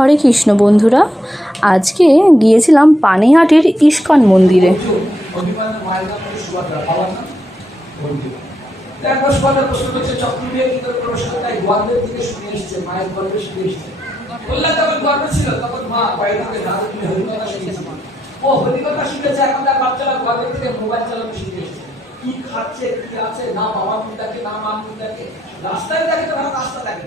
হরে কৃষ্ণ বন্ধুরা, আজকে গিয়েছিলাম পানিহাটির ইস্কন মন্দিরে। কি খাচ্ছে কি আছে না বাবা মুন্ডাকে না মা মুন্ডাকে রাস্তায় দেখে তো রাস্তা দেখে